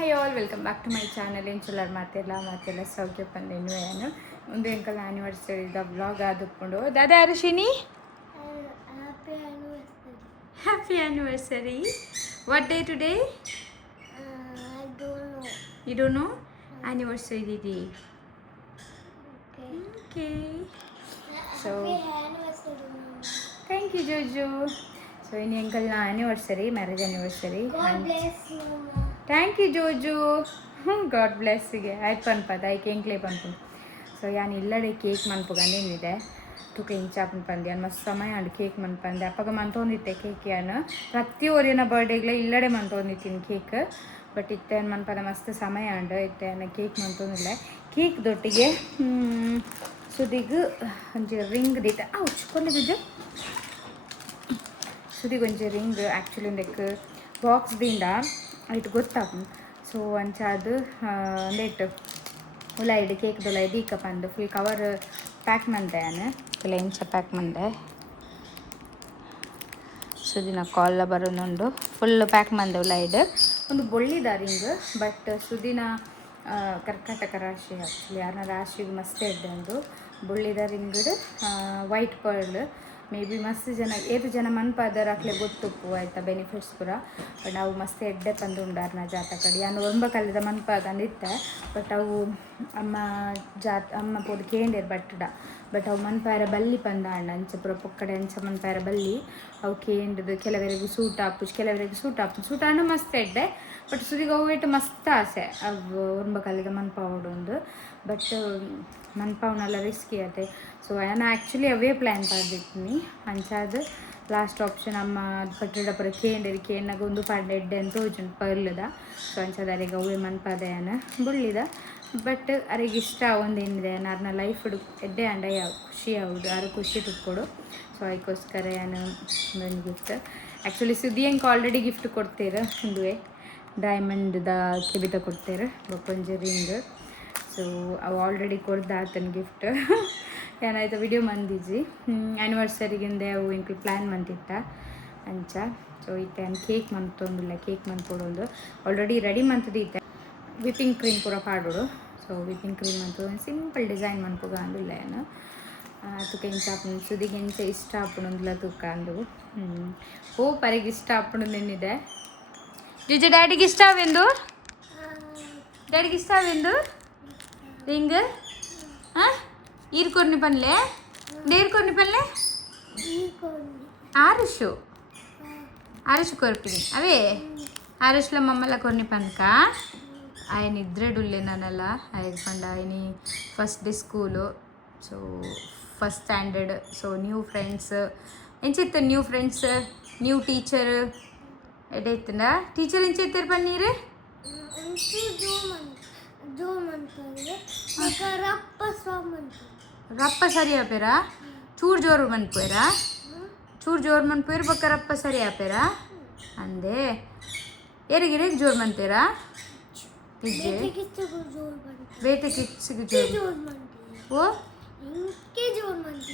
Hi all welcome back to my channel. ಏನು ಚಲರ್ ಮಾತೆಲ್ಲ ಸೌಖ್ಯ ಪಂದೇನು ಏನು ಒಂದು ಎಂಕಲ್ ಆ್ಯನಿವರ್ಸರಿದ ಬ್ಲಾಗ್ ಆದುಕೊಂಡು ದಾದಾ ಯಾರು ಶಿನಿ happy anniversary. What day today? You don't know? Anniversary Didi. Okay. So thank you Jojo. So in uncle na anniversary, marriage anniversary. God bless you. Thank you Jojo. God bless you. ಆಯ್ತು ಪನ್ಪದ I ಕೇಂಕ್ಲೆ ಪನ್ಪು. So ಯಾನ್ ಇಲ್ಲಡೆ cake ಮನ್ಪುಗಂದೇನಿದೆ ತುಕ ಇಂಚಾಪನ್ ಪಂದ್ಯ ಮಸ್ತ್ ಸಮಯ and cake ಮನ್ಪಂದೆ ಅಪ್ಪಗ ಮಂತೊಂದಿತ್ತೆ cake ಯಾನು ಪ್ರತಿ ಓರಿಯನ ಬರ್ಡೇಗ್ಲ ಇಲ್ಲಡೆ ಮಂತೊಂದಿತ್ತೀನಿ cake. But ಇತ್ತೇನು ಮನ್ಪದ ಮಸ್ತ್ ಸಮಯ ಅಂಡ್ ಇತ್ತೇನು ಕೇಕ್ ಮಂತೊಂದಿಲ್ಲ. ಕೇಕ್ ದೊಟ್ಟಿಗೆ ಸುದಿಗೆ ಒಂಚಿ ರಿಂಗ್ ದಿತ್ತ ಉಚ್ಕೊಂಡಿದ್ದು ಸುದಿಗೆ ಒಂಚಿ ರಿಂಗ್ ಆ್ಯಕ್ಚುಲಿ ಒಂದಕ್ಕೆ ಬಾಕ್ಸ್ದಿಂದ ಇಟ್ಟು ಗೊತ್ತಾಗ. ಸೊ ಅಂಚಾದು ಒಂದೇಟು ಉಲಾಯಿಡು ಕೇಕ್ದು ಉಲಾಯಿ ದೀಕ ಪಂದು ಫುಲ್ ಕವರ್ ಪ್ಯಾಕ್ ಮಂದೆ ನಾನು ಇಲ್ಲ ಇಂಚ ಪ್ಯಾಕ್ ಮಂದೆ ಸುದಿನ ಕಾಲ್ಲ ಬರೋನುಂಡು ಫುಲ್ ಪ್ಯಾಕ್ ಮಂದೆ ಉಲಾಯಿಡು ಒಂದು ಬೊಳ್ಳಿದ ರಿಂಗ್. ಬಟ್ ಸುದಿನ ಕರ್ಕಾಟಕ ರಾಶಿ ಆ್ಯಕ್ಚುಲಿ ಯಾರನ್ನ ರಾಶಿಗೆ ಮಸ್ತ್ ಇದ್ದೆ ಒಂದು ಬೊಳ್ಳಿದ ರಿಂಗ್ಡ್ ವೈಟ್ ಪರ್ಲ್ ಮೇ ಬಿ ಮಸ್ತ್ ಜನ ಏದು ಜನ ಮನ್ಪಾದರ ಅಕ್ಲೆ ಗೊತ್ತುಪ್ಪು ಆಯ್ತಾ ಬೆನಿಫಿಟ್ಸ್ ಪೂರ. ಬಟ್ ಅವು ಮಸ್ತ್ ಎಡ್ಡೆ ಪಂದು ಉಂಡಾರ್ನ ಜಾತ ಕಡೆ ಯಾನು ಒಂಬ ಕಲಿದ ಮನ್ಪಾದಂದಿತ್ತೆ. ಬಟ್ ಅವು ಅಮ್ಮ ಪೋದು ಕೇಂಡೇರು ಬಟ್ಟಡ. ಬಟ್ ಅವು ಮನ್ಪಾರ ಬಲ್ಲಿ ಪಂದ ಅಣ್ಣ ಅಂಚೆ ಪೂರ ಪೊಕ್ಕಡೆ ಅಂಚ ಮನ್ಪಾರ ಬಲ್ಲಿ ಅವು ಕೇಂಡದು ಕೆಲವರೆಗೂ ಸೂಟ್ ಆಪುಜ್ ಕೆಲವರೆಗೂ ಸೂಟ್ ಅಣ್ಣ ಮಸ್ತ್ ಎಡ್ಡೆ. ಬಟ್ ಸುದಿಗೆ ಅವು ಇಟ್ಟು ಮಸ್ತ್ ಆಸೆ ಅವು ಒಂಬ ಕಲಿಗೆ ಮನ್ಪಾವೊಂದು. ಬಟ್ ಮನ್ಪಾವನೆಲ್ಲ ರಿಸ್ಕಿ ಆತೆ. ಸೊ ನಾನು ಆ್ಯಕ್ಚುಲಿ ಅವೇ ಪ್ಲ್ಯಾನ್ ಪಾಡ್ದಿತ್ತೀನಿ ಅಂಚಾದ ಲಾಸ್ಟ್ ಆಪ್ಷನ್ ಅಮ್ಮ ಪಟ್ಟಿಡ ಪರ ಕೇಂಡಾಗ ಒಂದು ಪಾಡ್ಡೆ ಎಡ್ಡೆ ಅಂತ ತೋಜುಂಡು ಪರ್ಲದ. So ಅಂಚಾದ ಅರೆಗೆ away ಮನ್ಪಾದೆಯನ ಬುಳ್ಳಿದ. ಬಟ್ ಅರೆಗೆ ಇಷ್ಟ ಒಂದೇನಿದೆ ನಾರ್ನ ಲೈಫ್ ಎಡ್ಡೆ ಅಂಡ ಯಾವ ಖುಷಿ ಯಾವುದು ಯಾರು ಖುಷಿ ತುಕ್ಕೊಡು. ಸೊ ಅದಕ್ಕೋಸ್ಕರ ನಾನು ಒಂದು ಗಿಫ್ಟ್ ಆ್ಯಕ್ಚುಲಿ ಸುದಿಯಂಗೆ ಆಲ್ರೆಡಿ ಗಿಫ್ಟ್ ಕೊಡ್ತೀರ ಒಂದುವೆ ಡೈಮಂಡ್ದ ಕೆಬಿತ ಕೊಡ್ತೇರೆ ಬೊಕ್ಕೊಂಜಿ ರಿಂಗ್. ಸೊ ಅವು ಆಲ್ರೆಡಿ ಕೊಡ್ದು ಆತನ ಗಿಫ್ಟ್ ಏನಾಯ್ತು ವಿಡಿಯೋ ಮಂದಿಜಿ ಆ್ಯನಿವರ್ಸರಿಗಿಂದೆ ಅವು ಇಂಕ್ಲು ಪ್ಲ್ಯಾನ್ ಮಂತಿತ್ತ ಅಂಚ. ಸೊ ಇತ್ತೆ ಕೇಕ್ ಮಂತೊಂದಿಲ್ಲ ಕೇಕ್ ಮಂತ್ಕೊಡೋದು ಆಲ್ರೆಡಿ ರೆಡಿ ಮಂತದಿತ್ತೆ ವಿಪಿಂಗ್ ಕ್ರೀಮ್ ಪೂರ ಪಾಡೋಡು. ಸೊ ವಿಪಿಂಗ್ ಕ್ರೀಮ್ ಅಂತೂ ಸಿಂಪಲ್ ಡಿಸೈನ್ ಮನ್ಪುಗ ಅಂದಿಲ್ಲ ಏನು ತುಕ ಇಂಚ ಹಾಪುಂಡು ಸುದಿಗೆ ಇಂಚ ಇಷ್ಟ ಹಾಪುಣಂದಿಲ್ಲ ತುಕ ಅಂದು ಓ ಪರಿಗೆ ಇಷ್ಟ ಹಾಪುಣದೇನಿದೆ ಜಿಜೆ ಡ್ಯಾಡಿಗೆ ಇಷ್ಟ ಆವೆಂದು ಡ್ಯಾಡಿಗೆ ಇಷ್ಟ ಆವೆಂದು ರಿಂಗ್ ಹಾಂ ಈರ್ಕೊರ್ನಿ ಪನ್ಲೆ ಡೇರ್ಕೊರ್ನಿ ಪನ್ಲೆ ಆರುಷು ಕೊರ್ಪಿನಿ ಅವೇ ಆರುಷ್ಲ ಮಮ್ಮಲ್ಲ ಕೊರ್ನಿ ಪನ್ಕ ఆయన ఇద్దరేడుల్లే నన్నల ఆయన ఆయని first day school so first standard so new friends ఏం చేస్తారు న్యూ ఫ్రెండ్స్ న్యూ టీచర్ ఎడైతుందా టీచర్ ఏం చేస్తారు పన్నీరు ರಪ್ಪ ಸರಿ ಆಪೇರಾ ಚೂರು ಜೋರು ಮನ್ಪೋಯ್ರಾ ಚೂರು ಜೋರು ಮನ್ಪೋಯ್ರು ಬೊಕ್ಕ ರಪ್ಪ ಸರಿ ಆಪೇರಾ ಅಂದೆ ಏರಿಗಿರೇಗೆ ಜೋರು ಮನ್ತೇರಾ ಬೇತೆ ಕಿಚ್ಚಿಗೆ ಜೋರು ಓ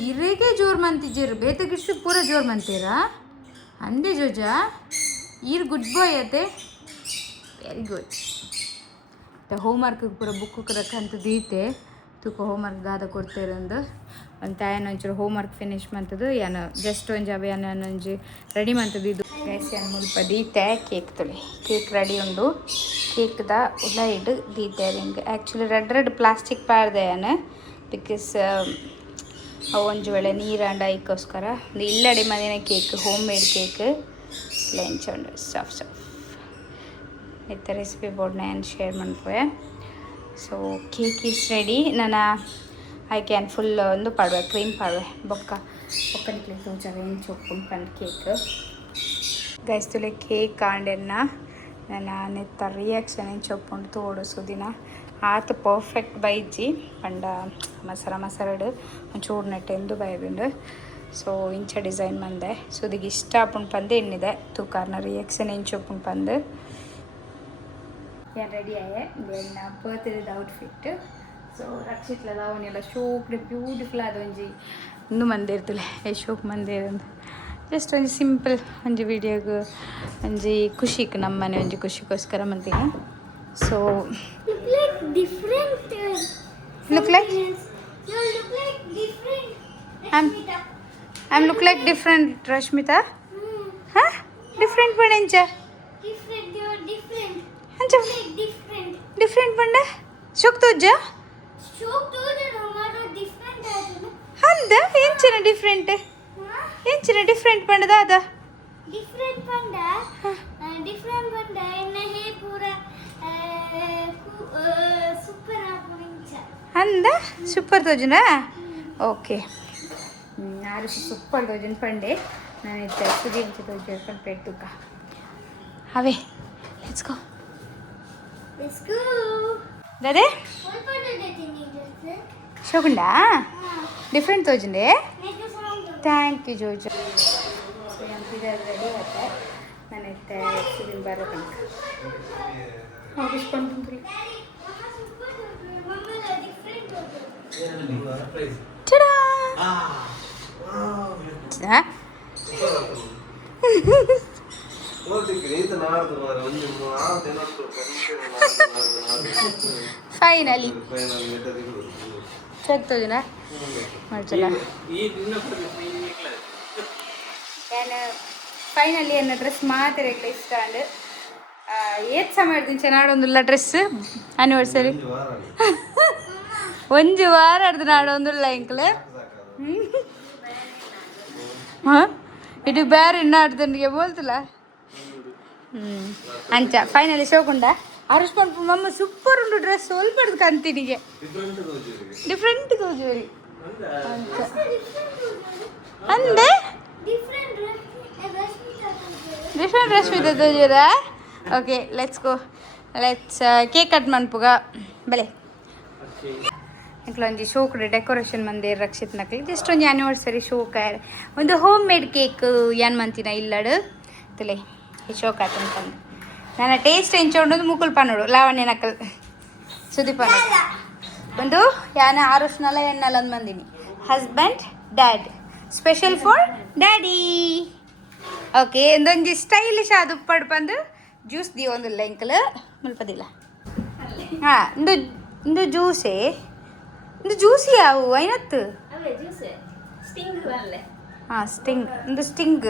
ಇರೇಗೆ ಜೋರು ಮಂತಿದ್ದೀರು ಬೇತೆ ಕಿಡ್ಸ್ ಪೂರ ಜೋರು ಮಂತೀರಾ ಅಂದೆ ಜೋಜಾ ಈರ್ ಗುಡ್ ಬಾಯ್ ಅತೆ ವೆರಿ ಗುಡ್. ಹೋಮ್ವರ್ಕ್ ಪೂರ ಬುಕ್ ರಕ್ಕಂತ ದೀತೆ ತುಕ ಹೋಮ್ವರ್ಕ್ ದಾದ ಕೊಡ್ತೇರಂದು ಅಂತ ಏನು ಒಂಚೂರು ಹೋಮ್ವರ್ಕ್ ಫಿನಿಶ್ ಮಂತದ್ದು ಏನು ಜಸ್ಟ್ ಒಂಜಿ ಅವೆ ಒಂಜಿ ರೆಡಿ ಮಂತದ್ದು ಇದು ಗೈಸ್ ಏನು ಮುಲ್ಪ ದೀತೆ ಕೇಕ್ ತೊಳಿ ಕೇಕ್ ರೆಡಿ ಉಂಡು ಕೇಕ್ದ ಉಲಾಯಿಡ್ ದೀತೆ ರಿಂಗ್ ಆ್ಯಕ್ಚುಲಿ ರೆಡ್ ಪ್ಲಾಸ್ಟಿಕ್ ಪಾಡ್ದೆ ಏನು ಬಿಕಾಸ್ ಅವು ಒಂಜಿ ವೇಳೆ ನೀರಂಡ ಐಕೋಸ್ಕರ ಇಲ್ಲಡೆ ಮದಿನ ಕೇಕ್ ಹೋಮ್ ಮೇಡ್ ಕೇಕ್ ಲೆಂಚ್ ಉಂಡು ಸಾಫ್ಟ್ ಇತ್ತ ರೆಸಿಪಿ ಬೋರ್ಡ್ನ ಏನು ಶೇರ್ ಮನ್ಪೋಯೆ. So cake is ready. ನಾನು ಐ ಕ್ಯಾನ್ ಫುಲ್ ಒಂದು ಪಾಡುವೆ ಕ್ರೀಮ್ ಪಾಡುವೆ ಬೊಕ್ಕನಿಕ್ಲೆ ತೋಜಾವೆ ಏನು ಚೊಪ್ಪುಂಡು ಪಂಡು ಕೇಕ್ ಗೈಸ್ ತುಲೆ ಕೇಕ್ ಕಾಂಡೆನ್ನ ನಾನು ನೆತ್ತ ರಿಯಾಕ್ಷನ್ ಏನು ಚೊಪ್ಪುಂಡು ತೋಡು ಸುದಿನ ಆತು ಪರ್ಫೆಕ್ಟ್ ಬೈಜಿ ಪಂಡ ಮಸರಡು ಒಂಚೂರು ನೆಟ್ಟೆಂದು ಬೈದುಂಡು. ಸೊ ಇಂಚ ಡಿಸೈನ್ ಮಂದೆ ಸುದಿಗೆ ಇಷ್ಟ ಆಪುಂಡು ಪಂದು ಎಣ್ಣಿದೆ ತೂಕಾರ್ನ ರಿಯಾಕ್ಷನ್ ಏನು ಚೊಪ್ಪುಂಡು ಪಂದು ಏನು ರೆಡಿ ಆಯೆ ದೆನ್ ಬರ್ತ್ಡೇದ ಔಟ್ಫಿಟ್. ಸೊ ರಕ್ಷಿತ್ಲದ ಅವನ್ನೆಲ್ಲ ಶೋಕ್ಡೆ ಬ್ಯೂಟಿಫುಲ್ ಆದ ಒಂಜಿ ಇಂದು ಮಂದಿ ಇರ್ತಲೆ ಶೋಕ್ ಮಂದಿ ಇರಂದು ಜಸ್ಟ್ ಒಂಜಿ ಸಿಂಪಲ್ ಒಂಜಿ ವಿಡಿಯೋಗೆ ಒಂಜಿ ಖುಷಿಗೆ ನಮ್ಮನೆ ಒಂಜಿ ಖುಷಿಗೋಸ್ಕರ ಮಂತೀನಿ. So look like different. look like You look like different. I'm- I'm look like different Rashmita. Hmm. Huh? Different ಪಂಡ Different. You're different. ಅಂಚ You look different. ಡಿಫ್ರೆಂಟ್ ಪಂಡ ಶೋಕ್ ತೋಜ Shock told you tomorrow different. ಅಂದ ಎಂಚಿನ different Huh? ಎಂಚಿನ different ಪಂಡದ ಅದ Different panda. Different panda. In a hey pura super apunincha. ಅಂದ super ತೋಜನ okay ಯಾರು ಸೂಪರ್ ತೋಜನ ಪಂಡೆ ನಾನು ಸುದಿ ಅಂಚೆ ತೋಜ ಪಂಪೇಟ್ ತುಕ ಅವೇ ಲೆಟ್ಸ್ ಗೋ Let's go. ದದೆ What panda did you just? ಶೋಕುಂಡ Ah. ಡಿಫ್ರೆಂಟ್ ತೋಜಂಡೆ Make a sound. Thank you ಜೋಜ ಸೊ ಎಂಪಿದರ್ ರೆಡಿ ಆಯ್ತಾ ನಾನು ಇತ್ತೆ ಸುದಿನ ಬರೋ ತನಕ ಮುಗಿಸ್ಕೊಂಡು Daddy, Mama super. Mama different. ಚಡಾ ಫೈನಲಿ ಚೆಕ್ ತೋಜನ ಮಾಡ್ಸಲ್ಲ ನಾನು ಫೈನಲಿ ನನ್ನ ಡ್ರೆಸ್ ಮಾತ್ರ ಇಷ್ಟ ಅಂಡ್ ಏತ್ ಸಮಯ ಹಿಡ್ದು ನಾಡೊಂದುಲ್ಲ ಡ್ರೆಸ್ ಆನಿವರ್ಸರಿ ಒಂಜು ವಾರ ಹಿಡ್ದು ನಾಡೊಂದುಲ್ಲ ಇಂಕ್ಲ ಹಾಂ ಇದು ಬೇರೆ ಇನ್ನಾಡ್ದನಿಗೆ ಬೋಲ್ತಲ್ಲ ಅಂಚ ಫೈನಲಿ ಶೋಕುಂಡ ಅರಸ್ಕೊಂಡು ಮಮ್ಮ ಸೂಪರ್ ಉಂಟು ಡ್ರೆಸ್ ಸ್ವಲ್ಪ ಹಿಡ್ದು ಕಂತಿನಿಗೆ ಡಿಫ್ರೆಂಟ್ ತೋಜೋರಿ ಅಂಚ ಅಂದೆ Different dress. ಡಿಫ್ರೆಂಟ್ ಡ್ರೆಸ್ ಇದೆ ತೋಜೋರ okay let's go let's cake cut ಮನ್ಪುಗ ಬೆಲೆ ಒಂಜಿ ಶೋಕ್ ಡೆಕೋರೇಷನ್ ಮಂದೆ ರಕ್ಷಿತ್ ನಕ್ಲಿ ಜಸ್ಟ್ ಒಂಜಿ ಆನಿವರ್ಸರಿ ಶೋಕ್ ಒಂದು ಹೋಮ್ ಮೇಡ್ ಕೇಕ್ ಏನ್ ಮಂತಿನ ಇಲ್ಲಡು ತಲೆ ಈ ಶೋಕ್ ಆತಂತಂದು ನನ್ನ ಟೇಸ್ಟ್ ಎಂಚೊಂಡು ಮುಕುಲ್ ಪನ್ನೋಡು ಲಾವಣ್ಯ ನಕಲ್ ಸುದೀಪ್ ಅನ್ನೋಡು ಒಂದು ಯಾನ ಆರುಷ್ನಲ ಎನ್ನಲ ಅಂದ್ ಮಂದಿನಿ husband dad special for daddy okay ಒಂದೊಂದು ಸ್ಟೈಲಿಶ್ ಅದು ಪಡ್ಪಂದು ಜ್ಯೂಸ್ ದಿ ಒಂದು ಲೆಂಕಲ್ ಮುಲ್ಪದಿಲ್ಲ ಹಾಂ ಇಂದು ಜ್ಯೂಸೇ ಇಂದು ಜ್ಯೂಸ್ ಯಾವು ಐನತ್ತು ಹಾಂ ಸ್ಟಿಂಗ್ ಒಂದು ಸ್ಟಿಂಗ್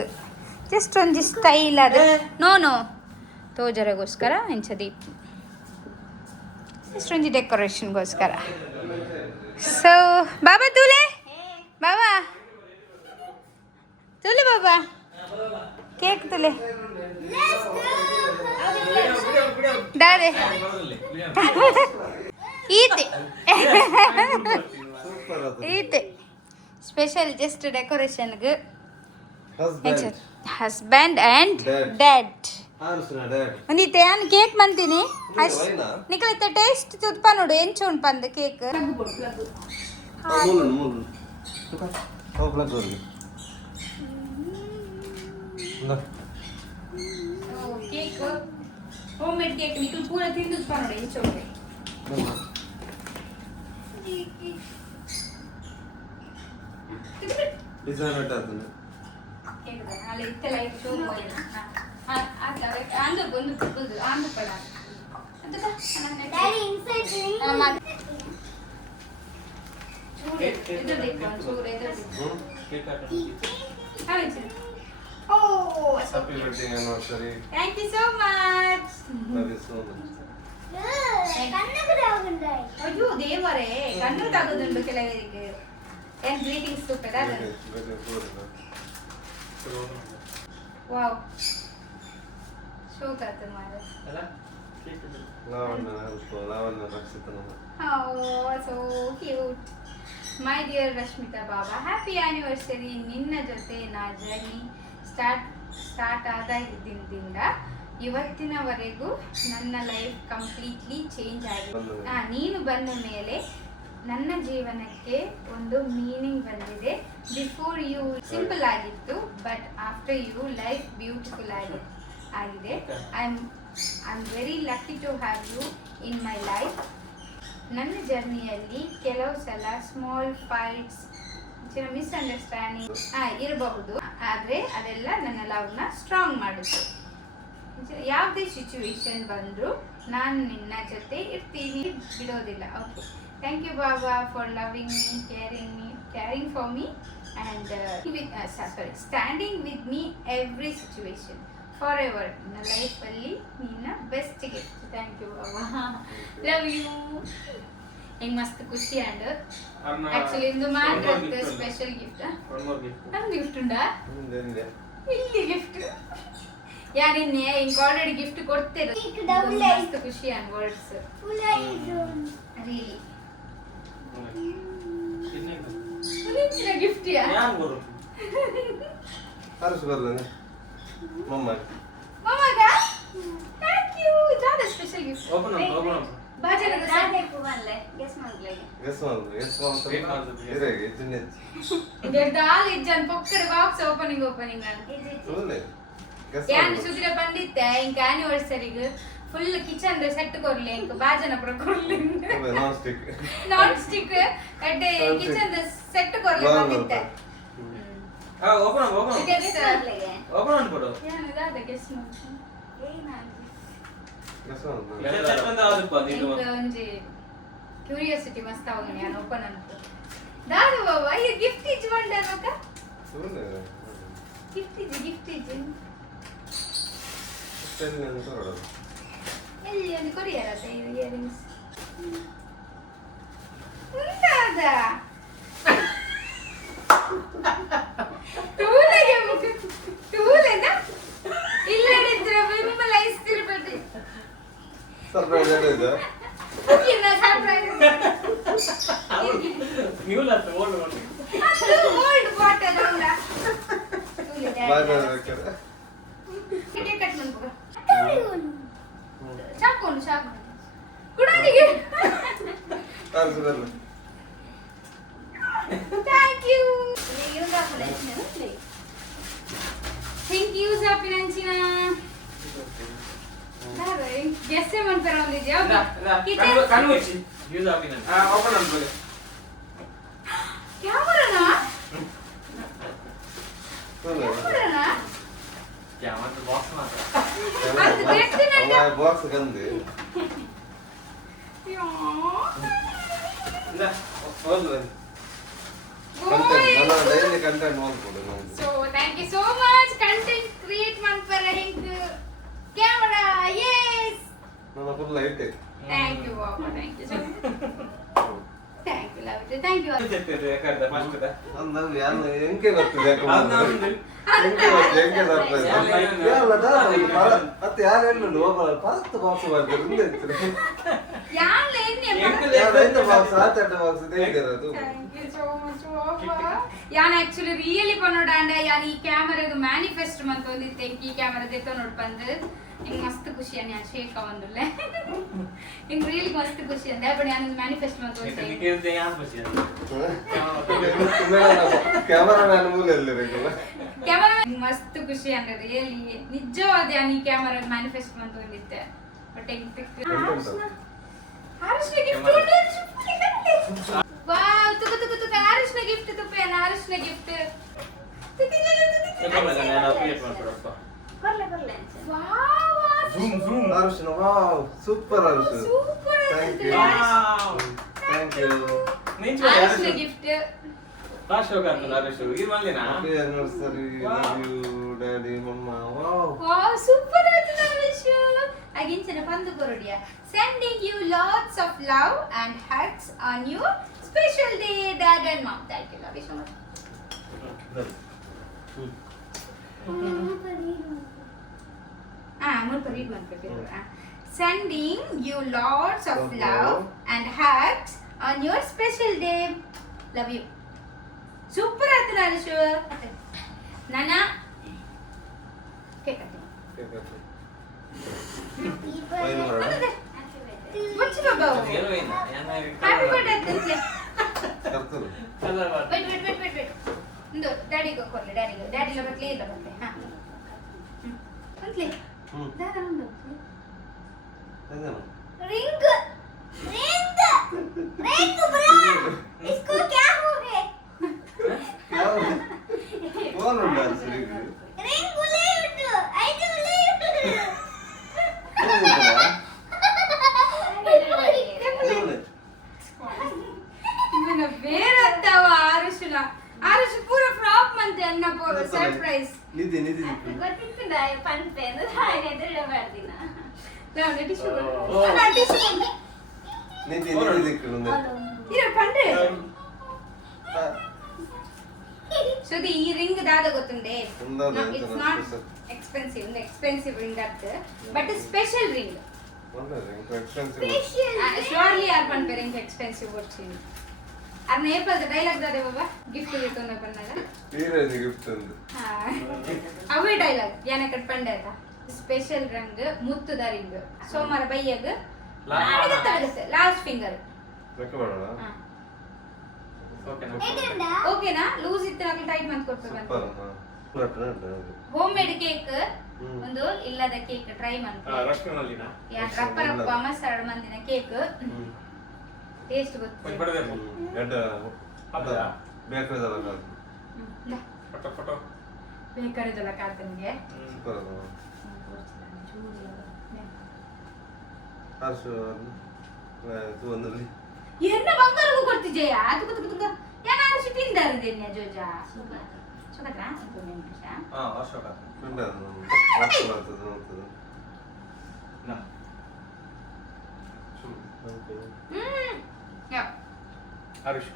ಜಸ್ಟ್ ಒಂಜಿ ಸ್ಟೈಲ್ ಅದು ನೋ ತೋಜರಗೋಸ್ಕರ ಇಂಚದಿ ಜಸ್ಟ್ ಒಂಜಿ ಡೆಕೋರೇಷನ್ಗೋಸ್ಕರ ಸೊ ಬಾಬಾ ತೂಲೆ ಬಾಬಾ ತುಲೆ ಬಾಬಾ ಕೇಕ್ ತುಲೆ ದಾದೆ ಈತೆ ಈತೆ ಸ್ಪೆಷಲ್ ಜಸ್ಟ್ ಡೆಕೋರೇಷನ್ಗೆ ಹಸ್ಬೆಂಡ್ ಆ್ಯಂಡ್ ಡ್ಯಾಡ್ ಒಂದಿತ್ತೆ ನಾನು ಕೇಕ್ ಮಂತೀನಿ ಅಷ್ಟು ನಿಖಲಿತ್ತ ಟೇಸ್ಟ್ ತುಪ್ಪ ನೋಡು ಎಂಚು ಉಂಟು ಪಂದು cake cake home made cake Nikhil ಪೂರ ತಿಂದು ನೋಡಿ ಎಂಚು ಉಂಟು ಅಲ್ಲಿ ಇತ್ತಲ್ಲ ಇದು ಶೋ ಆಂಧ್ರ ಬಂದು ಆಂಧ್ರ ಪಡ Daddy inside drink. ಇದು ಬೇಕು ಚೂರು ಇದು Happy wedding anniversary. Thank you so much Love you so much. ಕಣ್ಣು ರಾಗುಂಡಾಯಿ. ಅಯ್ಯೋ ದೇವರೇ ಕಣ್ಣು ತಗೋದುಂಟು ಕೆಲವರಿಗೆ ಏನ್ ಗ್ರೀಟಿಂಗ್ಸ್ ತುಪ್ಪದ ವಾವ್ ಶೋಕ್ ಆಯ್ತು ಮಾರೆ ಲಾವಣ್ಯ ರಕ್ಷಿತನ so cute my dear Rashmitha ಬಾಬಾ ಹ್ಯಾಪಿ ಆನಿವರ್ಸರಿ ನಿನ್ನ ಜೊತೆ ನಾ ಜರ್ನಿ ಸ್ಟಾರ್ಟ್ ಆದ ದಿನದಿಂದ ಇವತ್ತಿನವರೆಗೂ ನನ್ನ ಲೈಫ್ ಕಂಪ್ಲೀಟ್ಲಿ ಚೇಂಜ್ ಆಗಿದೆ ನೀನು ಬಂದ ಮೇಲೆ ನನ್ನ ಜೀವನಕ್ಕೆ ಒಂದು ಮೀನಿಂಗ್ ಬಂದಿದೆ ಬಿಫೋರ್ ಯು ಸಿಂಪಲ್ ಆಗಿತ್ತು but after you life beautiful ಆಗಿದೆ I am very lucky to have you in my life ನನ್ನ ಜರ್ನಿಯಲ್ಲಿ ಕೆಲವು ಸಲ ಸ್ಮಾಲ್ ಫೈಟ್ಸ್ ಮಿಸ್ಅಂಡರ್ಸ್ಟ್ಯಾಂಡಿಂಗ್ ಇರಬಹುದು ಆದರೆ ಅದೆಲ್ಲ ನನ್ನ ಲವ್ನ ಸ್ಟ್ರಾಂಗ್ ಮಾಡುತ್ತೆ ಯಾವುದೇ ಸಿಚುವೇಶನ್ ಬಂದರೂ ನಾನು ನಿನ್ನ ಜೊತೆ ಇರ್ತೀನಿ, ಬಿಡೋದಿಲ್ಲ. ಓಕೆ, ಥ್ಯಾಂಕ್ ಯು ಬಾಬಾ for loving me, caring for me and standing with me every situation forever. ನನ್ನ ಲೈಫಲ್ಲಿ ನಿನ್ನ ಬೆಸ್ಟ್ ಗಿಫ್ಟ್. ಥ್ಯಾಂಕ್ ಯು ಬಾಬಾ, ಲವ್ ಯು. ಹೆಂಗ್ ಮಸ್ತ್ ಖುಷಿ ಅಂಡ್ ಆಕ್ಚುಲಿ ಇಂದು ಮಾತ್ರ ಸ್ಪೆಷಲ್ ಗಿಫ್ಟ್. ನಮ್ದು ಗಿಫ್ಟ್ ಉಂಟಾ ಇಲ್ಲಿ ಗಿಫ್ಟ್? ಯಾ ನಿನ್ನೆ ಇಂಕ ಆಲ್ರೆಡಿ ಗಿಫ್ಟ್ ಕೊಡ್ತೇನೆ. ಮಸ್ತ್ ಖುಷಿ ಅಂಡ್ ವರ್ಡ್ಸ್ ರಿಯಲಿ. ನಿನ್ನ ಗಿಫ್ಟ್ ಯಾ ಹರ್ಷ ಬರ್ತಾನೆ ಮಮ್ಮ ಮಮ್ಮಗ. Thank you. ಜಾದ ಸ್ಪೆಷಲ್ ಗಿಫ್ಟ್. ಓಪನ್ ಅಪ್ ಬಾಜನದ ದಾದೆ ಕುವನ್ಲೆ ಗೆಸ್ ಮಾಡ್ಲೆ ಗೆಸ್ ಮಾಡು ಇರೆಗೆ ಚಿನ್ನೆ ದಾಲ್ ಇಜ್ಜನ್ ಪೊಕ್ಕಡೆ ಬಾಕ್ಸ್ ಓಪನಿಂಗ್ ಓಲೆ ಗೆಸ್ ಯಾನ್ ಸುದಿರ ಬಂದಿತ್ತೆ ಇಂಕ ಆನಿವರ್ಸರಿಗೆ ಫುಲ್ ಕಿಚನ್ ಸೆಟ್ ಕೊರ್ಲಿ ಇಂಕ ಬಾಜನ ಪುರ ಕೊರ್ಲಿ ನಾನ್ ಸ್ಟಿಕ್ ಅಡ್ಡೆ ಕಿಚನ್ ಸೆಟ್ ಕೊರ್ಲಿ ಬಂದಿತ್ತೆ. ಓಪನ್ ಗೆಸ್ ಮಾಡ್ಲೆ ಓಪನ್ ಕೊಡು ಯಾನ್ ದಾದ ಗೆಸ್ ಮಾಡು. ಏಯ್ ನಾನು ಗೆಸ್ ಮಾಡು ಇಂಕ ಒಂಜಿ ಕ್ಯೂರಿಯಾಸಿಟಿ ಮಸ್ತ್ ಆವನಿ ಯಾನ್ ಓಪನ್ ಅಂತ ದಾದು ಬಾಬಾ ಈ ಗಿಫ್ಟ್ ಇಜ್ ಬಂಡ ಮಕ ಸುನೆ ಗಿಫ್ಟ್ ಇಜ್ ಸ್ಟೆಲ್ ನೆನ ಕೊಡು ಎಲ್ಲಿ ಒಂದು ಕೊರಿಯರ್ ಅದ ಇಯರಿಂಗ್ಸ್ ಉಂಟಾದ ತೂಲೆನ ಇಲ್ಲ ಇದ್ರೆ ವಿಮಲ ಇಸ್ತಿರ್ಬೇಡಿ ಸರ್ಪ್ರೈಸ್ ಇದೆ ಇಲ್ಲ ಸರ್ಪ್ರೈಸ್ ನೀವು ಲತ್ತ ಓಲ್ಡ್ ಮಾಡಿ ಅದು ಓಲ್ಡ್ ಬಾಟಲ್ ಅಲ್ಲ ತೂಲೆ ಬಾಯ್ ಹಾಕಿದ್ರೆ ಕಿಟೆ ಕಟ್ ಮಾಡ್ಕೋ ಚಾಕು ಕುಡನಿಗೆ. ಹರ್ಷ ಬರ್ಲ ಥ್ಯಾಂಕ್ ಯು ನೀವು ದಾಖಲೆ ಥ್ಯಾಂಕ್ ಯು ಸಾಪಿನಂಚಿನ ಗೆಸ್ಸೆ ಮಾಡ್ತಾರೆ ಒಂದಿದ್ಯಾ ಕಣ್ಣು ಮುಚ್ಚಿ ಯೂಸ್ ಆಗಿ ನಾನು ಓಪನ್ ಮಾಡ್ಬೋದು. ಕ್ಯಾಮರಾನಾ ಸುನೆ ಕ್ಯಾಮರಾನಾ ಕ್ಯಾಮರಾ ಬಾಕ್ಸ್ ಮಾತ್ರ ಅದು ಗೆಸ್ಸೆ ಅವ ಬಾಕ್ಸ್ ಗಂದೆ ಇಲ್ಲ ಹೌದು ಕಂಟೆಂಟ್ ನಾನು ಡೈಲಿ ಕಂಟೆಂಟ್ ಮಾಡ್ಕೊಡು ನಾನು so thank you so much content create ಮಾಡ್ತಾರೆ ಹಿಂಗ್ ಕ್ಯಾಮರಾ ಯೆಸ್ ನನ್ನ ಫುಲ್ ಲೈಟ್ ಇದೆ ಥ್ಯಾಂಕ್ ಯು ಬಾಬಾ thank you so thank you love you thank you ಚೆತ್ತಿದೆ ಯಾಕಂದ್ರೆ ಫಸ್ಟ್ ದ ನಾವು ಯಾರು ಎಂಕೆ ಗೊತ್ತಿದೆ ಅದೊಂದು ಎಂಕೆ ಸರ್ಪ್ರೈಸ್ ಮತ್ತೆ ಯಾರು ಹೇಳಲು ಹೋಗಲ್ಲ ಫಸ್ಟ್ ಬಾಕ್ಸ್ ಮಾಡ್ತಾರೆ ಯಾನ್ ಲೇನೆ ರೈತ ಬಾಕ್ಸ್ ಆಚಟ ಬಾಕ್ಸ್ ತೆಗೆದಿರೋದು ಥ್ಯಾಂಕ್ ಯು ಸೋ ಮಚ್ ಬಾಬಾ. ಯಾನ್ ಆಕ್ಚುಲಿ ರಿಯಲಿ ಪನ್ನೋಡಾಂಡ ಯಾನ್ ಈ ಕ್ಯಾಮರಾಗ ಮ್ಯಾನಿಫೆಸ್ಟ್ ಮಂತ್ ಒಂದಿತ್ತೆ ಈ ಕ್ಯಾಮರಾ ದೆತ್ತ ನೋಡ್ ಬಂದು ಹಿಂಗ್ ಮಸ್ತ್ ಖುಷಿ ಅನ್ನ ಯಾನ್ ಶೇಕ ಒಂದುಲ್ಲೆ ಹಿಂಗ್ ರಿಯಲಿ ಮಸ್ತ್ ಖುಷಿ ಅಂದೆ ಬಟ್ ಯಾನ್ ಮ್ಯಾನಿಫೆಸ್ಟ್ ಮಂತ್ ಒಂದಿತ್ತೆ ನಿಮಗೆ ಯಾನ್ ಖುಷಿ ಕ್ಯಾಮರಾ ಮ್ಯಾನ್ ಮೂಲ ಎಲ್ಲಿರಲ್ಲ ಕ್ಯಾಮರಾ ಮಸ್ತ್ ಖುಷಿ ಅಂದೆ ರಿಯಲಿ ನಿಜವಾದ ಯಾನ್ ಈ ಕ್ಯಾಮರಾಗ ಮ್ಯಾನಿಫೆಸ್ಟ್ ಮಂತ್ ಒಂದಿತ್ತೆ ಬಟ್ ಹಾರಿಸ್ನ ಗಿಫ್ಟ್ ವಾವ್ ತುಕ ಹಾರಿಸ್ನ ಗಿಫ್ಟ್ ತುಪ್ಪೆ ಹಾರಿಸ್ನ ಗಿಫ್ಟ್ ನಾನು ಅಪ್ಡೇಟ್ ಮಾಡ್ಕೊಡಪ್ಪ. ಬರ್ಲೆ ವಾವ್ ಝೂಮ್ ಝೂಮ್ ಹರ್ಷನ wow super Harsha super thank you thank you ಹಾರಿಸ್ನ ಗಿಫ್ಟ್ ಫಾಸ್ಟ್ ಹೋಗಂತ ನರೇಶ್ ಈ ಮಂದಿನ happy anniversary love you daddy ಮಮ್ಮ ವಾವ್ ವಾವ್ ಸೂಪರ್ ಆಯ್ತು ನರೇಶ್ ಅಗಿಂಚನ ಬಂದು ಕೊರಡಿಯ sending you lots of love and hugs on your special day dad and mom. Thank you, love you so much. ಮುಲ್ಪ ರೀಡ್ ಮಾಡ್ಬೇಕು. Sending you lots of love and hugs on your special day. Love you. Super ಆಯ್ತು ನರೇಶ್. ನಾನ cake ಮುಚ್ಚಿ ಬಾಬಾ ಏನೋ ಇಲ್ಲ happy birthday ಅಂತಂತೆ ಕರ್ತರು wait ಒಂದು ಡ್ಯಾಡಿಗೆ ಕೊಡ್ಲಿ daddy ಇಲ್ಲ ಬಟ್ಲಿ ಇಲ್ಲ ಮತ್ತೆ ಹಾ ಅಂತಲೇ ದಾದಾ ಒಂದು ಅದೇನು रिंग रिंग रिंग ब्रो इसको क्या हो गए ಯಾವ ಫೋನ್ ಉಂಟು ಹರ್ಷ रिंग बोले उठ आई तो बोले उठ ಗೊತ್ತಿತ್ತು ಪಂಪೆ ಅಂದ್ರೆ ಹಾಗೆ ಎದುರಿಡಬಾರ್ದಿನ ಟಿಶ್ಯೂ ನೀತಿ ದಿಕ್ಕು పండు ಸುದಿ ಈ ರಿಂಗ್ ದಾದ ಗೊತ್ತುಂಡೆ it's not expensive ring at but special ring surely are ಪನ್ ರಿಂಗ್ ಎಕ್ಸ್ಪೆನ್ಸಿವ್ వచ్చింది అర్ నేపల్ డైలాగ్ దాదే బాబా గిఫ్ట్ ఇతోన పన్నగా తీరేది గిఫ్ట్ ఉంది అవే డైలాగ్ యానకట్ పండేత ಸ್ಪೆಷಲ್ ರಂಗ್ ಮುತ್ತುದ ರಿಂಗ್ ಸೋಮವಾರ ಬೈಯಾಗ ಲಾಸ್ಟ್ ಫಿಂಗರ್ ಓಕೆನಾ ಲೂಸ್ ಇತ್ತು ಟೈಟ್ ಮಾಡಿ ಕೊಡ್ಬೇಕು ಹೋಮ್ ಮೇಡ್ ಕೇಕ್ ಒಂದು ಇಲ್ಲದ ಕೇಕ್ ಟ್ರೈ ಮಾಡ್ತೀನಿ ರಪ್ಪ ಮಸಾಲ ಮಂದಿನ ಕೇಕ್ ಟೇಸ್ಟ್ ಗೊತ್ತು ಬೇಕಾರಿದಲ್ಲ ಕಾರ್ತನಿಗೆ என்ன ಬಂಗಾರಗೂ ಕೊಡ್ತಿಜೆಯ ತುಕ ತುಕ ತುಕ ಯಾರು ಸಿಟಿಂದಾರಿದೇನೆ ಜೋಜಾ ಸುಗತ್ರಾ ಅಶೋಕ ಯಾ ಹರೀಶ್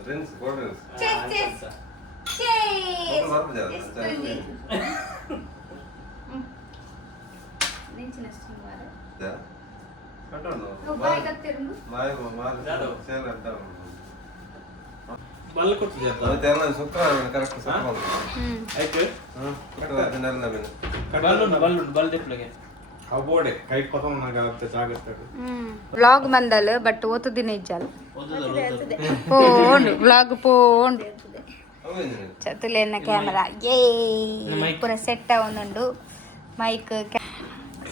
ಡ್ರಿಂಕ್ಸ್ ಕೋಲ್ಡ್ ಡ್ರಿಂಕ್ಸ್ ಚೇಸ್ ನೆಂಚಿನ ಸ್ಟಿಂಗ್ ಬಾಯ್ ಕತ್ತಿರುಂಡು ಬಲ್ಲ ಕೊಡ್ತಿದ್ಯಾ ಕರೆಕ್ಟ್ ಆಯ್ತು ಬಲ್ ದೆಪ್ಲಗೆ ಅಬೋಡೆ ಕೈ ಕೊತ್ತಮ ನಾಗಾಗುತ್ತೆ ಜಾಗತ್ತೆ ವ್ಲಾಗ್ ಮಂದಲ್ ಬಟ್ ಓತು ದಿನ ಇಜ್ಜಲ್ ಪೋಂಡು ವ್ಲಾಗ್ ಪೋಂಡು ಚತುಲೇನ ಕ್ಯಾಮರಾ ಏ ಪೂರ ಸೆಟ್ ಒಂದುಂಡು ಮೈಕ್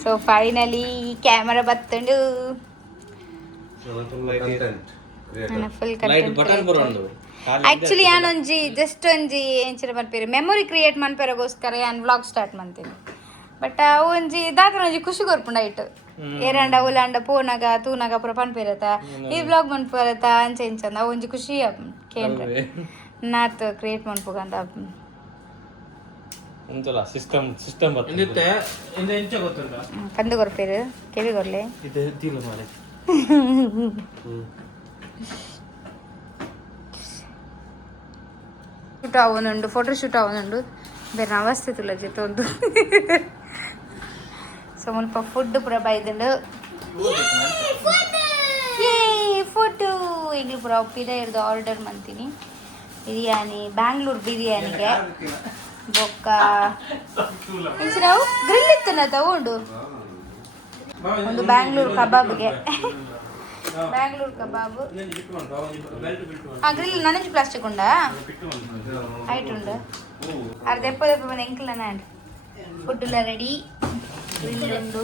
ಸೊ ಫೈನಲಿ ಕ್ಯಾಮರಾ ಬತ್ತುಂಡು ಫುಲ್ ಆಕ್ಚುಲಿ ಯಾನೊಂಜಿ ಜಸ್ಟ್ ಒಂಜಿ ಎಂಚಿನ ಮನ್ಪೇರು ಮೆಮೊರಿ ಕ್ರಿಯೇಟ್ ಮನ್ಪೇರಗೋಸ್ಕರ ಯಾನ್ ವ್ಲಾಗ್ ಸ್ಟಾರ್ಟ್ ಮಾಡ್ತೀನಿ ಬಟ್ ಅವು ಒಂಜಿ ದಾತ್ರ ಒಂಜಿ ಖುಷಿ ಕೊರ್ಪುಂಡು ಆಯ್ತು ಏರಂಡ ಉಲಾಂಡ ಪೋನಾಗ ತೂನಾಗ ಪೂರ ಪನ್ಪೇರತ ಈ ವ್ಲಾಗ್ ಮನ್ಪೇರತ ಅಂಚೆ ಇಂಚಂದ ಅವು ಒಂಜಿ ಖುಷಿ ಕೇಂದ್ರ ನಾತ್ ಕ್ರಿಯೇಟ್ ಮನ್ಪುಗಂದ ಎಂತಲ್ಲ ಸಿಸ್ಟಮ್ ಇಂದಿತ್ತೆ ಇಂಚ ಗೊತ್ತುಂಟ ಕಂದು ಕೊರ್ಪೇರು ಕೆವಿ ಕೊರ್ಲೆ ಇದು ತಿಲ್ಲ ಮಾರೆ ಶೂಟ್ ಆವೊಂದುಂಡು ಫೋಟೋ ಶೂಟ್ ಆವೊಂದುಂಡು ಬೇರೆ ಅವಸ್ಥೆ ತುಲ ಜೊತೆ ಒಂದು ಸೊ ಮುಲ್ಪ ಫುಡ್ ಪೂರ ಬೈದುಂಡು ಫುಡ್ಡು ಇಲ್ಲಿ ಪೂರ ಒಪ್ಪಿದೆ ಇರೋದು ಆರ್ಡರ್ ಮಾಡ್ತೀನಿ ಬಿರಿಯಾನಿ ಬ್ಯಾಂಗ್ಳೂರ್ ಬಿರಿಯಾನಿಗೆ ಬೊಕ್ಕ ನಾವು ಗ್ರಿಲ್ ಇತ್ತು ತಗೊಂಡು ಒಂದು ಬ್ಯಾಂಗ್ಳೂರ್ ಕಬಾಬ್ಗೆ ಬ್ಯಾಂಗ್ಳೂರ್ ಕಬಾಬ್ ಗ್ರಿಲ್ ನನಂಜು ಪ್ಲಾಸ್ಟಿಕ್ ಉಂಡಾ ಹೈಟ್ ಉಂಡು ಅರ್ಧ ಎಪ್ಪ ಎಂಕ್ಲನ ಫುಡ್ ಎಲ್ಲ ರೆಡಿ ಗ್ರಿಲ್ ಉಂಡು